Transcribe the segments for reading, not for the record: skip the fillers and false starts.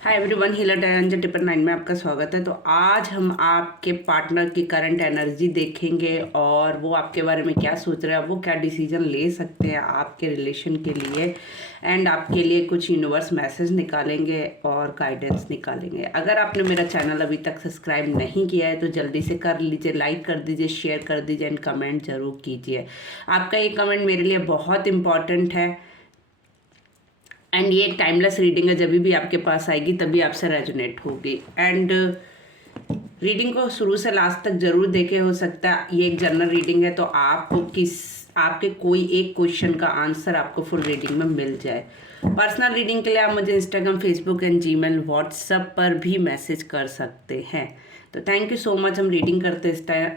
Hi everyone, healer डायरेंजन tipper 9 में आपका स्वागत है। तो आज हम आपके पार्टनर की करंट एनर्जी देखेंगे और वो आपके बारे में क्या सोच रहे हैं, वो क्या डिसीजन ले सकते हैं आपके रिलेशन के लिए। एंड आपके लिए कुछ यूनिवर्स मैसेज निकालेंगे और गाइडेंस निकालेंगे। अगर आपने मेरा चैनल अभी तक सब्सक्राइब नहीं किया है तो जल्दी से कर लीजिए, लाइक कर दीजिए, शेयर कर दीजिए एंड कमेंट जरूर कीजिए। आपका ये कमेंट मेरे लिए बहुत इंपॉर्टेंट है एंड ये टाइमलेस रीडिंग है। जब भी आपके पास आएगी तभी आपसे रेजोनेट होगी। एंड रीडिंग को शुरू से लास्ट तक जरूर देखे। हो सकता है ये एक जनरल रीडिंग है तो आपको आपके कोई एक क्वेश्चन का आंसर आपको फुल रीडिंग में मिल जाए। पर्सनल रीडिंग के लिए आप मुझे Instagram, Facebook and Gmail, WhatsApp पर भी मैसेज कर सकते हैं। तो थैंक यू सो मच। हम रीडिंग करते इस टाइम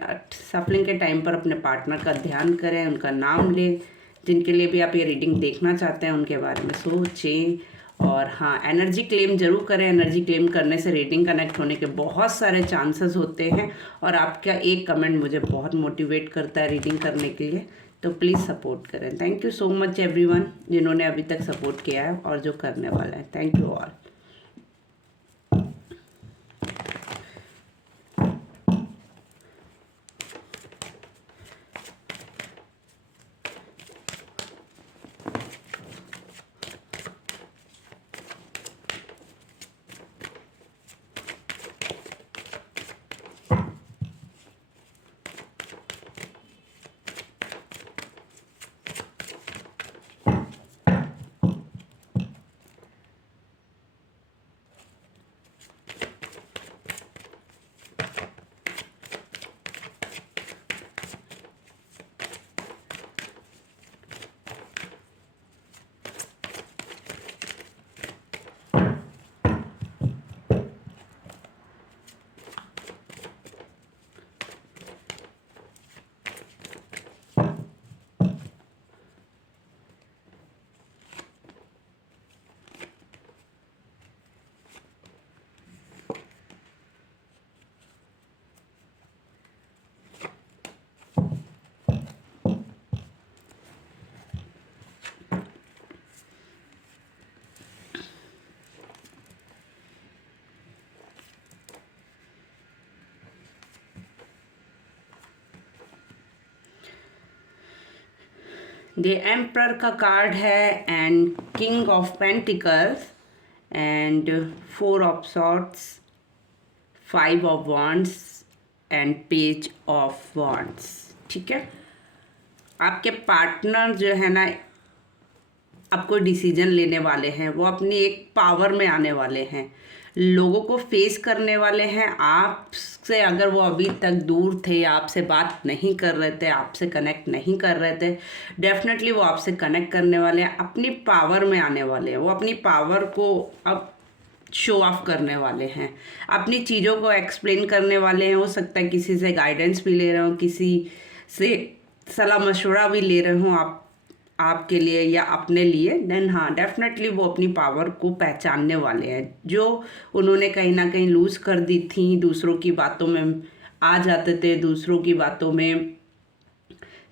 सफलिंग के टाइम पर अपने पार्टनर का ध्यान करें, उनका नाम लें। जिनके लिए भी आप ये रीडिंग देखना चाहते हैं उनके बारे में सोचें। और हाँ, एनर्जी क्लेम जरूर करें। एनर्जी क्लेम करने से रीडिंग कनेक्ट होने के बहुत सारे चांसेस होते हैं और आपका एक कमेंट मुझे बहुत मोटिवेट करता है रीडिंग करने के लिए। तो प्लीज़ सपोर्ट करें। Thank you so much everyone जिन्होंने अभी तक सपोर्ट किया है और जो करने वाला है। Thank you all. The emperor का कार्ड है and king of pentacles and 4 of swords, 5 of wands and page of wands. ठीक है, आपके पार्टनर जो है ना, आपको डिसीजन लेने वाले हैं। वो अपनी एक पावर में आने वाले हैं, लोगों को फेस करने वाले हैं। आपसे अगर वो अभी तक दूर थे, आपसे बात नहीं कर रहे थे, आपसे कनेक्ट नहीं कर रहे थे, डेफिनेटली वो आपसे कनेक्ट करने वाले हैं, अपनी पावर में आने वाले हैं। वो अपनी पावर को अब शो ऑफ करने वाले हैं, अपनी चीज़ों को एक्सप्लेन करने वाले हैं। हो सकता है किसी से गाइडेंस भी ले रहे हो, किसी से सलाह मशवरा भी ले रहे हो आपके लिए या अपने लिए। देन हाँ, डेफिनेटली वो अपनी पावर को पहचानने वाले हैं। जो उन्होंने कहीं ना कहीं लूज़ कर दी थी, दूसरों की बातों में आ जाते थे, दूसरों की बातों में,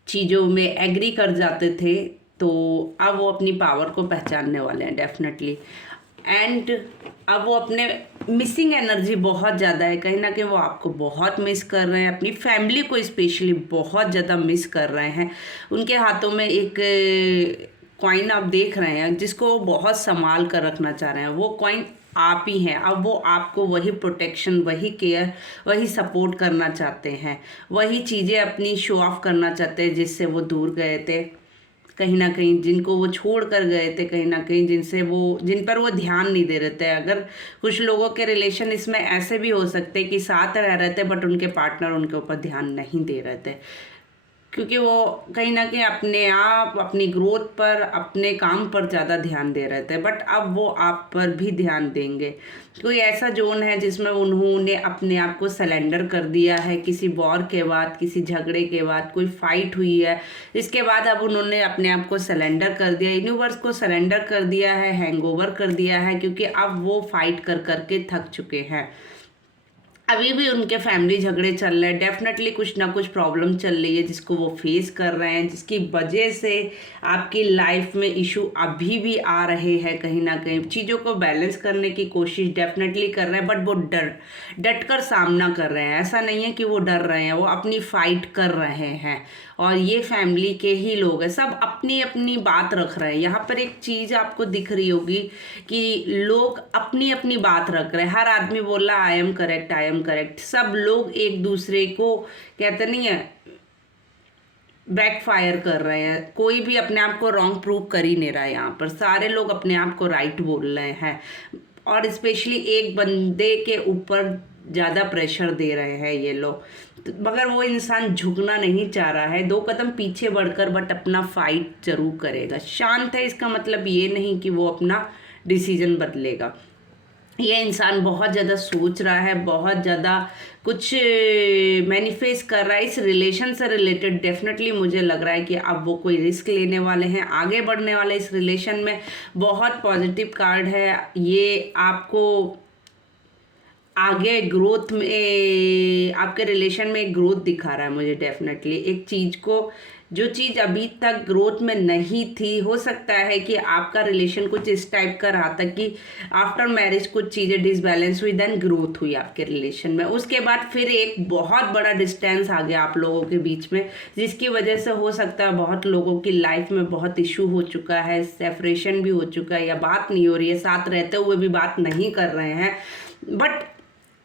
चीज़ों में एग्री कर जाते थे, तो अब वो अपनी पावर को पहचानने वाले हैं डेफिनेटली। एंड अब वो अपने मिसिंग एनर्जी बहुत ज़्यादा है, कहीं ना कहीं वो आपको बहुत मिस कर रहे हैं, अपनी फैमिली को स्पेशली बहुत ज़्यादा मिस कर रहे हैं। उनके हाथों में एक कॉइन आप देख रहे हैं जिसको वो बहुत संभाल कर रखना चाह रहे हैं। वो कॉइन आप ही हैं। अब वो आपको वही प्रोटेक्शन, वही केयर, वही सपोर्ट करना चाहते हैं, वही चीज़ें अपनी शो ऑफ करना चाहते हैं जिससे वो दूर गए थे, कहीं ना कहीं जिनको वो छोड़ कर गए थे, कहीं ना कहीं जिन पर वो ध्यान नहीं दे रहे थे। अगर कुछ लोगों के रिलेशन इसमें ऐसे भी हो सकते कि साथ रह रहे थे बट उनके पार्टनर उनके ऊपर ध्यान नहीं दे रहे थे, क्योंकि वो कहीं ना कहीं अपने आप, अपनी ग्रोथ पर, अपने काम पर ज़्यादा ध्यान दे रहे थे। बट अब वो आप पर भी ध्यान देंगे। कोई ऐसा जोन है जिसमें उन्होंने अपने आप को सरेंडर कर दिया है, किसी वॉर के बाद, किसी झगड़े के बाद, कोई फाइट हुई है, इसके बाद अब उन्होंने अपने आप को सरेंडर कर दिया, यूनिवर्स को सरेंडर कर दिया है, हैंगओवर कर दिया है, क्योंकि अब वो फाइट कर करके थक चुके हैं। अभी भी उनके फैमिली झगड़े चल रहे हैं, डेफिनेटली कुछ ना कुछ प्रॉब्लम चल रही है जिसको वो फेस कर रहे हैं, जिसकी वजह से आपकी लाइफ में इशू अभी भी आ रहे हैं। कहीं ना कहीं चीज़ों को बैलेंस करने की कोशिश डेफिनेटली कर रहे हैं, बट वो डट कर सामना कर रहे हैं। ऐसा नहीं है कि वो डर रहे हैं, वो अपनी फाइट कर रहे हैं। और ये फैमिली के ही लोग हैं, सब अपनी अपनी बात रख रहे हैं। यहाँ पर एक चीज़ आपको दिख रही होगी कि लोग अपनी अपनी बात रख रहे हैं। हर आदमी बोल रहा है I am correct, I am correct. सब लोग एक दूसरे को कहते नहीं है बैकफायर कर रहे हैं। कोई भी अपने आप को रॉन्ग प्रूव कर ही नहीं रहा है। यहाँ पर सारे लोग अपने आप को राइट बोल रहे हैं, और स्पेशली एक बंदे के ऊपर ज़्यादा प्रेशर दे रहे हैं ये लोग। मगर वो इंसान झुकना नहीं चाह रहा है, 2 कदम पीछे बढ़कर, बट अपना फाइट जरूर करेगा। शांत है इसका मतलब ये नहीं कि वो अपना डिसीजन बदलेगा। ये इंसान बहुत ज़्यादा सोच रहा है, बहुत ज़्यादा कुछ मैनिफेस्ट कर रहा है इस रिलेशन से रिलेटेड। डेफिनेटली मुझे लग रहा है कि अब वो कोई रिस्क लेने वाले हैं, आगे बढ़ने वाले इस रिलेशन में। बहुत पॉजिटिव कार्ड है ये, आपको आगे ग्रोथ में, आपके रिलेशन में एक ग्रोथ दिखा रहा है मुझे। डेफिनेटली एक चीज़ को, जो चीज़ अभी तक ग्रोथ में नहीं थी, हो सकता है कि आपका रिलेशन कुछ इस टाइप का रहा था कि आफ्टर मैरिज कुछ चीज़ें डिसबैलेंस हुई, देन ग्रोथ हुई आपके रिलेशन में। उसके बाद फिर एक बहुत बड़ा डिस्टेंस आ गया आप लोगों के बीच में, जिसकी वजह से हो सकता है बहुत लोगों की लाइफ में बहुत इशू हो चुका है, सेपरेशन भी हो चुका है, या बात नहीं हो रही है, साथ रहते हुए भी बात नहीं कर रहे हैं। बट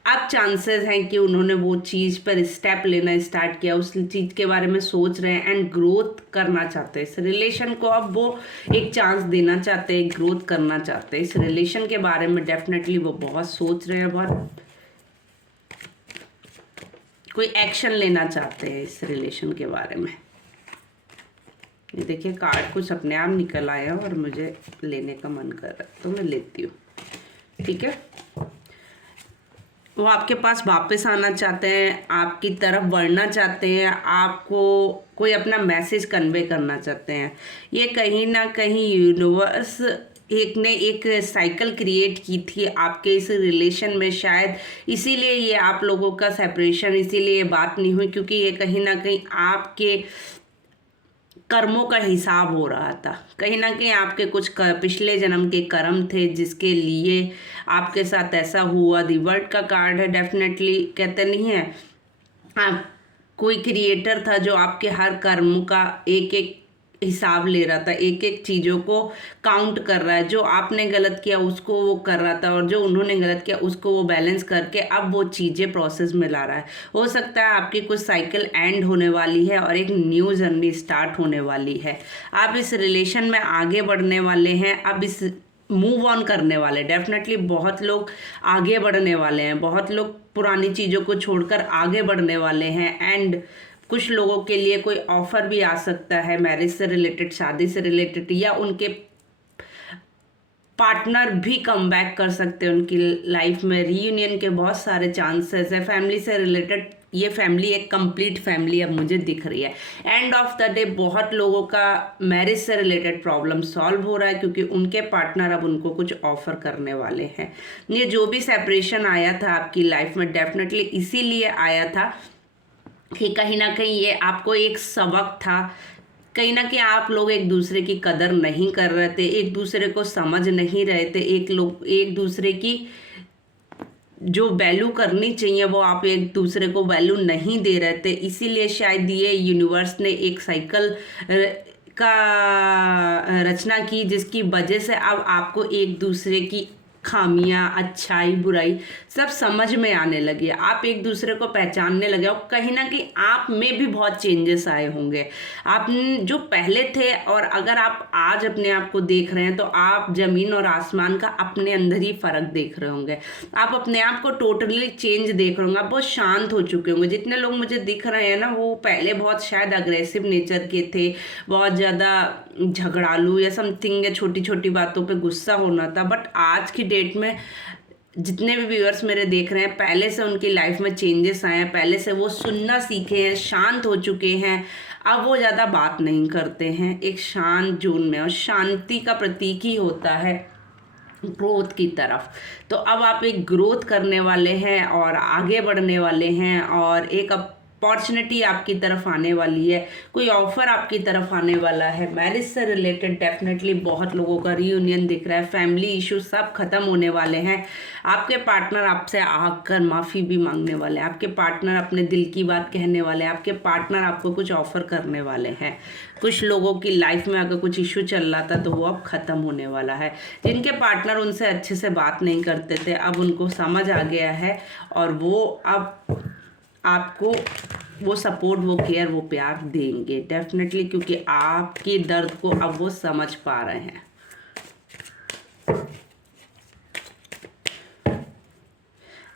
अब चांसेस हैं कि उन्होंने वो चीज़ पर स्टेप लेना स्टार्ट किया, उस चीज़ के बारे में सोच रहे हैं एंड ग्रोथ करना चाहते हैं इस रिलेशन को। अब वो एक चांस देना चाहते हैं, ग्रोथ करना चाहते हैं इस रिलेशन के बारे में। डेफिनेटली वो बहुत सोच रहे हैं, बहुत कोई एक्शन लेना चाहते हैं इस रिलेशन के बारे में। ये देखिए कार्ड कुछ अपने आप निकल आया और मुझे लेने का मन कर रहा है तो मैं लेती हूँ। ठीक है, वो आपके पास वापस आना चाहते हैं, आपकी तरफ बढ़ना चाहते हैं, आपको कोई अपना मैसेज कन्वे करना चाहते हैं। ये कहीं ना कहीं यूनिवर्स एक ने एक साइकिल क्रिएट की थी आपके इस रिलेशन में, शायद इसीलिए ये आप लोगों का सेपरेशन, इसीलिए ये बात नहीं हुई, क्योंकि ये कहीं ना कहीं आपके कर्मों का हिसाब हो रहा था। कहीं ना कहीं आपके कुछ पिछले जन्म के कर्म थे जिसके लिए आपके साथ ऐसा हुआ। दी वर्ल्ड का कार्ड है। डेफिनेटली कहते नहीं है, आप कोई क्रिएटर था जो आपके हर कर्म का एक एक हिसाब ले रहा था, एक एक चीज़ों को काउंट कर रहा है। जो आपने गलत किया उसको वो कर रहा था, और जो उन्होंने गलत किया उसको वो बैलेंस करके अब वो चीज़ें प्रोसेस में ला रहा है। हो सकता है आपकी कुछ साइकिल एंड होने वाली है और एक न्यू जर्नी स्टार्ट होने वाली है। आप इस रिलेशन में आगे बढ़ने वाले हैं, अब इस मूव ऑन करने वाले। डेफिनेटली बहुत लोग आगे बढ़ने वाले हैं, बहुत लोग पुरानी चीज़ों को छोड़कर आगे बढ़ने वाले हैं। एंड कुछ लोगों के लिए कोई ऑफर भी आ सकता है मैरिज से रिलेटेड, शादी से रिलेटेड, या उनके पार्टनर भी कम बैक कर सकते हैं उनकी लाइफ में। रीयूनियन के बहुत सारे चांसेस है। फैमिली से रिलेटेड ये फैमिली एक कंप्लीट फैमिली अब मुझे दिख रही है। एंड ऑफ द डे बहुत लोगों का मैरिज से रिलेटेड प्रॉब्लम सॉल्व हो रहा है, क्योंकि उनके पार्टनर अब उनको कुछ ऑफर करने वाले हैं। ये जो भी सेपरेशन आया था आपकी लाइफ में, डेफिनेटली इसीलिए आया था कि कहीं ना कहीं ये आपको एक सबक था। कहीं ना कहीं आप लोग एक दूसरे की कदर नहीं कर रहे थे, एक दूसरे को समझ नहीं रहे थे, एक दूसरे की जो वैल्यू करनी चाहिए वो आप एक दूसरे को वैल्यू नहीं दे रहे थे। इसीलिए शायद ये यूनिवर्स ने एक साइकिल का रचना की, जिसकी वजह से अब आपको एक दूसरे की खामियां, अच्छाई, बुराई सब समझ में आने लगी। आप एक दूसरे को पहचानने लगे, और कहीं ना कहीं आप में भी बहुत चेंजेस आए होंगे। आप जो पहले थे और अगर आप आज अपने आप को देख रहे हैं तो आप ज़मीन और आसमान का अपने अंदर ही फ़र्क देख रहे होंगे। आप अपने आप को टोटली चेंज देख रहे होंगे, आप बहुत शांत हो चुके होंगे। जितने लोग मुझे दिख रहे हैं ना, वो पहले बहुत शायद अग्रेसिव नेचर के थे, बहुत ज़्यादा झगड़ालू या समथिंग, या छोटी छोटी बातों पे गुस्सा होना था। बट आज की डेट में जितने भी व्यूअर्स मेरे देख रहे हैं, पहले से उनकी लाइफ में चेंजेस आए हैं, पहले से वो सुनना सीखे हैं, शांत हो चुके हैं। अब वो ज़्यादा बात नहीं करते हैं, एक शांत जोन में, और शांति का प्रतीक ही होता है ग्रोथ की तरफ। तो अब आप एक ग्रोथ करने वाले हैं और आगे बढ़ने वाले हैं, और एक अपॉर्चुनिटी आपकी तरफ आने वाली है, कोई ऑफर आपकी तरफ आने वाला है। मैरिज से रिलेटेड डेफिनेटली बहुत लोगों का रीयूनियन दिख रहा है, फैमिली इश्यू सब खत्म होने वाले हैं। आपके पार्टनर आपसे आकर माफ़ी भी मांगने वाले हैं, आपके पार्टनर अपने दिल की बात कहने वाले हैं, आपके पार्टनर आपको कुछ ऑफर करने वाले हैं। कुछ लोगों की लाइफ में अगर कुछ इश्यू चल रहा था तो वो अब ख़त्म होने वाला है। जिनके पार्टनर उनसे अच्छे से बात नहीं करते थे, अब उनको समझ आ गया है, और वो अब आपको वो सपोर्ट, वो केयर, वो प्यार देंगे डेफिनेटली, क्योंकि आपके दर्द को अब वो समझ पा रहे हैं।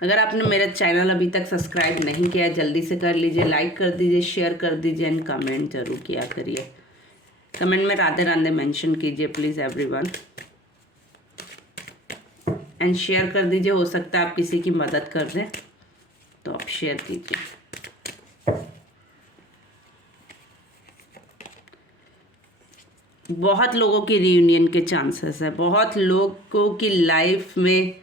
अगर आपने मेरा चैनल अभी तक सब्सक्राइब नहीं किया जल्दी से कर लीजिए, लाइक कर दीजिए, शेयर कर दीजिए एंड कमेंट जरूर किया करिए। कमेंट में राधे राधे मेंशन कीजिए प्लीज़ एवरीवन, एंड शेयर कर दीजिए। हो सकता है आप किसी की मदद कर दें तो आप शेयर कीजिए। बहुत लोगों की रीयूनियन के चांसेस है, बहुत लोगों की लाइफ में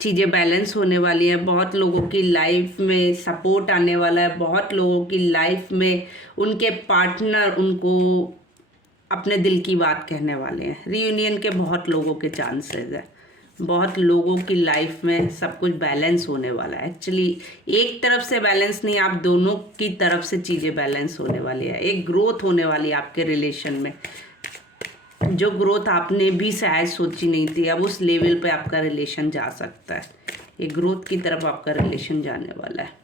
चीज़ें बैलेंस होने वाली हैं, बहुत लोगों की लाइफ में सपोर्ट आने वाला है, बहुत लोगों की लाइफ में उनके पार्टनर उनको अपने दिल की बात कहने वाले हैं। रीयूनियन के बहुत लोगों के चांसेस हैं, बहुत लोगों की लाइफ में सब कुछ बैलेंस होने वाला है। एक्चुअली एक तरफ से बैलेंस नहीं, आप दोनों की तरफ से चीज़ें बैलेंस होने वाली है। एक ग्रोथ होने वाली है आपके रिलेशन में, जो ग्रोथ आपने भी शायद सोची नहीं थी, अब उस लेवल पे आपका रिलेशन जा सकता है। एक ग्रोथ की तरफ आपका रिलेशन जाने वाला है।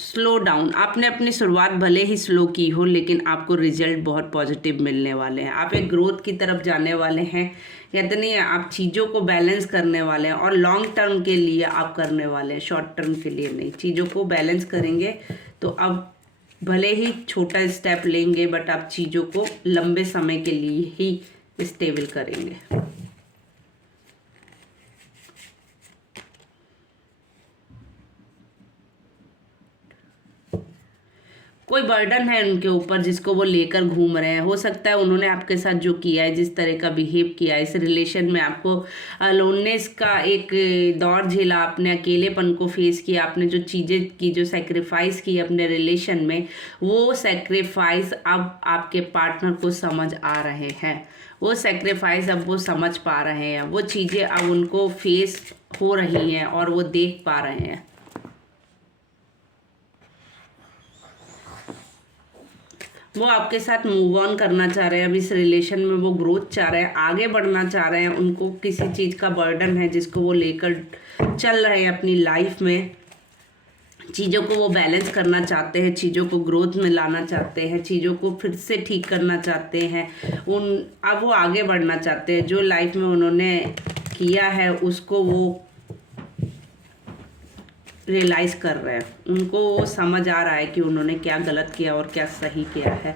स्लो डाउन, आपने अपनी शुरुआत भले ही स्लो की हो, लेकिन आपको रिजल्ट बहुत पॉजिटिव मिलने वाले हैं। आप एक ग्रोथ की तरफ जाने वाले हैं, कहते नहीं है, आप चीज़ों को बैलेंस करने वाले हैं, और लॉन्ग टर्म के लिए आप करने वाले हैं, शॉर्ट टर्म के लिए नहीं। चीज़ों को बैलेंस करेंगे तो अब भले ही छोटा स्टेप लेंगे, बट आप चीज़ों को लंबे समय के लिए ही स्टेबल करेंगे। कोई बर्डन है उनके ऊपर जिसको वो लेकर घूम रहे हैं। हो सकता है उन्होंने आपके साथ जो किया है, जिस तरह का बिहेव किया है इस रिलेशन में, आपको लोननेस का एक दौर झेला, आपने अकेलेपन को फेस किया, आपने जो चीज़ें की, जो सेक्रीफाइस की अपने रिलेशन में, वो सेक्रीफाइस अब आपके पार्टनर को समझ आ रहे हैं। वो सेक्रीफाइस अब वो समझ पा रहे हैं, वो चीज़ें अब उनको फेस हो रही हैं और वो देख पा रहे हैं। वो आपके साथ मूव ऑन करना चाह रहे हैं, अब इस रिलेशन में वो ग्रोथ चाह रहे हैं, आगे बढ़ना चाह रहे हैं। उनको किसी चीज़ का बर्डन है जिसको वो लेकर चल रहे हैं अपनी लाइफ में। चीज़ों को वो बैलेंस करना चाहते हैं, चीज़ों को ग्रोथ में लाना चाहते हैं, चीज़ों को फिर से ठीक करना चाहते हैं। अब वो आगे बढ़ना चाहते हैं। जो लाइफ में उन्होंने किया है उसको वो रियलाइज़ कर रहे हैं, उनको समझ आ रहा है कि उन्होंने क्या गलत किया और क्या सही किया है,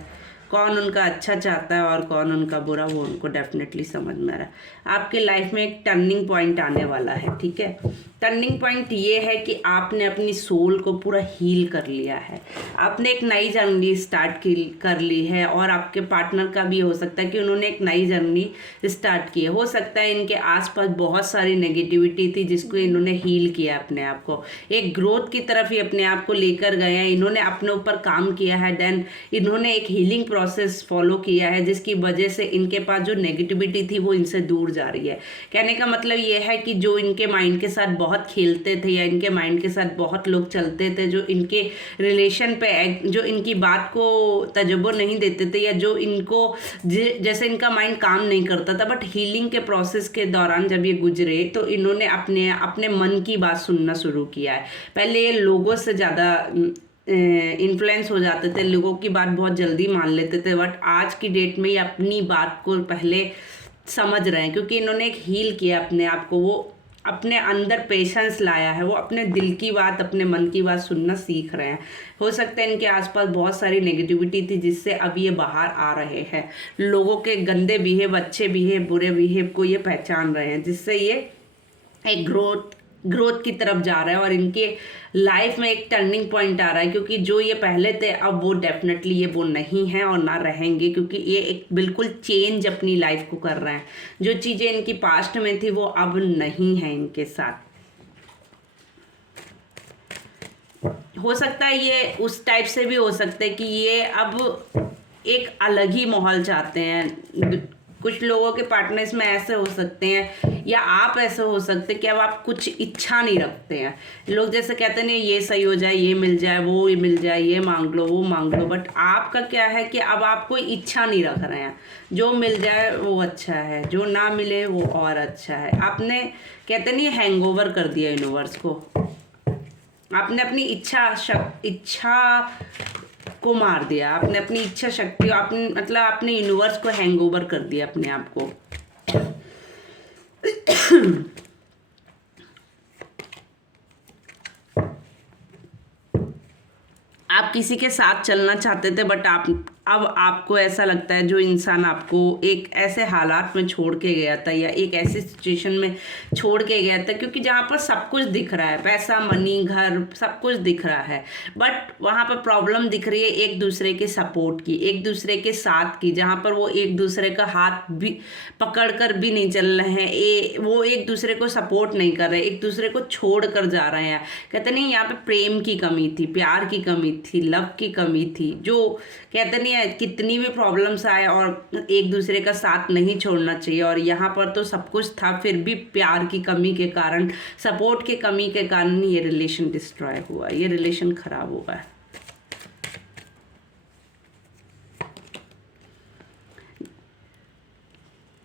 कौन उनका अच्छा चाहता है और कौन उनका बुरा, वो उनको डेफिनेटली समझ में आ रहा है। आपके लाइफ में एक टर्निंग पॉइंट आने वाला है, ठीक है। टर्निंग पॉइंट ये है कि आपने अपनी सोल को पूरा हील कर लिया है, आपने एक नई जर्नी स्टार्ट कर ली है, और आपके पार्टनर का भी हो सकता है कि उन्होंने एक नई जर्नी स्टार्ट की है। हो सकता है इनके आसपास बहुत सारी नेगेटिविटी थी जिसको इन्होंने हील किया, अपने आप को एक ग्रोथ की तरफ ही अपने आप को लेकर गए हैं। इन्होंने अपने ऊपर काम किया है, देन इन्होंने एक हीलिंग प्रोसेस फॉलो किया है, जिसकी वजह से इनके पास जो नेगेटिविटी थी वो इनसे दूर जा रही है। कहने का मतलब ये है कि जो इनके माइंड के साथ बहुत खेलते थे, या इनके माइंड के साथ बहुत लोग चलते थे, जो इनके रिलेशन पे, जो इनकी बात को तजुर्बा नहीं देते थे, या जो इनको जैसे इनका माइंड काम नहीं करता था, बट हीलिंग के प्रोसेस के दौरान जब ये गुजरे तो इन्होंने अपने मन की बात सुनना शुरू किया है। पहले ये लोगों से ज़्यादा इन्फ्लुएंस हो जाते थे, लोगों की बात बहुत जल्दी मान लेते थे, बट आज की डेट में ये अपनी बात को पहले समझ रहे हैं, क्योंकि इन्होंने एक हील किया अपने आप को, वो अपने अंदर पेशेंस लाया है, वो अपने दिल की बात, अपने मन की बात सुनना सीख रहे हैं। हो सकता है इनके आसपास बहुत सारी नेगेटिविटी थी जिससे अब ये बाहर आ रहे हैं, लोगों के गंदे बिहेव, अच्छे बिहेव, बुरे बिहेव को ये पहचान रहे हैं, जिससे ये एक ग्रोथ ग्रोथ की तरफ जा रहा है और इनके लाइफ में एक टर्निंग पॉइंट आ रहा है, क्योंकि जो ये पहले थे अब वो डेफिनेटली ये वो नहीं हैं और ना रहेंगे, क्योंकि ये एक बिल्कुल चेंज अपनी लाइफ को कर रहे हैं। जो चीज़ें इनकी पास्ट में थी वो अब नहीं है इनके साथ। हो सकता है ये उस टाइप से भी हो सकता है कि ये अब एक अलग ही माहौल चाहते हैं। कुछ लोगों के पार्टनर्स में ऐसे हो सकते हैं, या आप ऐसे हो सकते हैं कि अब आप कुछ इच्छा नहीं रखते हैं। लोग जैसे कहते हैं ये सही हो जाए, ये मिल जाए, वो मिल जाए, ये मांग लो, वो मांग लो, बट आपका क्या है कि अब आप कोई इच्छा नहीं रख रहे हैं। जो मिल जाए वो अच्छा है, जो ना मिले वो और अच्छा है। आपने कहते नहीं हैंगओवर कर दिया यूनिवर्स को। आपने अपनी इच्छा को मार दिया, आपने अपनी इच्छा शक्ति, आपने मतलब आपने यूनिवर्स को हैंगओवर कर दिया अपने आप को। आप किसी के साथ चलना चाहते थे, बट अब आपको ऐसा लगता है जो इंसान आपको एक ऐसे हालात में छोड़ के गया था या एक ऐसी सिचुएशन में छोड़ के गया था, क्योंकि जहाँ पर सब कुछ दिख रहा है, पैसा, मनी, घर, सब कुछ दिख रहा है, बट वहाँ पर प्रॉब्लम दिख रही है एक दूसरे के सपोर्ट की, एक दूसरे के साथ की, जहाँ पर वो एक दूसरे का हाथ भी पकड़ कर भी नहीं चल रहे हैं। वो एक दूसरे को सपोर्ट नहीं कर रहे, एक दूसरे को छोड़ कर जा रहे हैं। कहते नहीं यहाँ पे प्रेम की कमी थी, प्यार की कमी थी, लव की कमी थी। जो कहते नहीं है कितनी भी प्रॉब्लम्स आए और एक दूसरे का साथ नहीं छोड़ना चाहिए, और यहाँ पर तो सब कुछ था, फिर भी प्यार की कमी के कारण, सपोर्ट की कमी के कारण ये रिलेशन डिस्ट्रॉय हुआ, ये रिलेशन खराब हुआ है।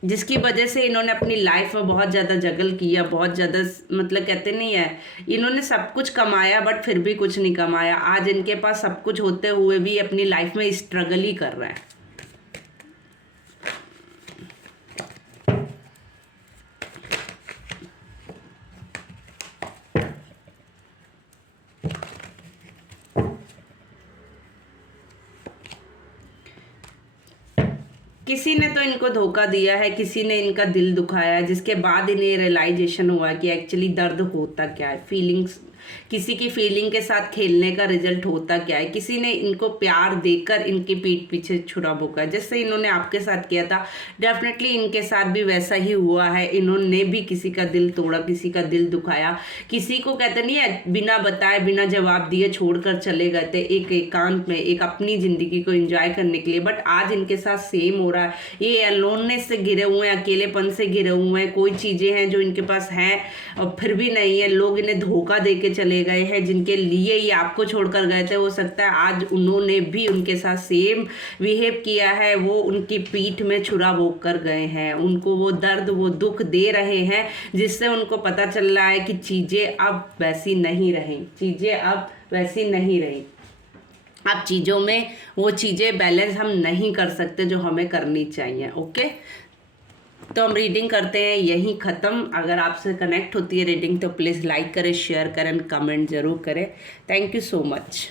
जिसकी वजह से इन्होंने अपनी लाइफ में बहुत ज़्यादा जगल किया, बहुत ज़्यादा मतलब कहते नहीं है, इन्होंने सब कुछ कमाया बट फिर भी कुछ नहीं कमाया। आज इनके पास सब कुछ होते हुए भी अपनी लाइफ में स्ट्रगल ही कर रहे हैं। किसी ने तो इनको धोखा दिया है, किसी ने इनका दिल दुखाया है, जिसके बाद इन्हें रियलाइजेशन हुआ कि एक्चुअली दर्द होता क्या है, फीलिंग्स, किसी की फीलिंग के साथ खेलने का रिजल्ट होता क्या है। किसी ने इनको प्यार देकर इनकी पीठ पीछे छुरा भोंका, जैसे इन्होंने आपके साथ किया था, डेफिनेटली इनके साथ भी वैसा ही हुआ है। इन्होंने भी किसी का दिल तोड़ा, किसी का दिल दुखाया, किसी को कहते नहीं है बिना बताए, बिना जवाब दिए छोड़कर चले गए थे एक एकांत में, एक अपनी ज़िंदगी को एंजॉय करने के लिए। बट आज इनके साथ सेम हो रहा है। ये अलोननेस से घिरे हुए हैं, अकेलेपन से घिरे हुए हैं। कोई चीज़ें हैं जो इनके पास हैं और फिर भी नहीं है। लोग इन्हें धोखा दे के चले गए हैं, जिनके लिए ये आपको छोड़कर गए थे, हो सकता है आज उन्होंने भी उनके साथ सेम बिहेव किया है। वो उनकी पीठ में छुरा भोंक कर गए हैं, उनको वो दर्द, वो दुख दे रहे हैं, जिससे उनको पता चल रहा है कि चीज़ें अब वैसी नहीं रही, चीज़ें अब वैसी नहीं रही। अब चीज़ों में वो चीज़ें बैलेंस हम नहीं कर सकते जो हमें करनी चाहिए। ओके, तो हम रीडिंग करते हैं यहीं ख़त्म। अगर आपसे कनेक्ट होती है रीडिंग तो प्लीज़ लाइक करें, शेयर करें, कमेंट ज़रूर करें। Thank you so much.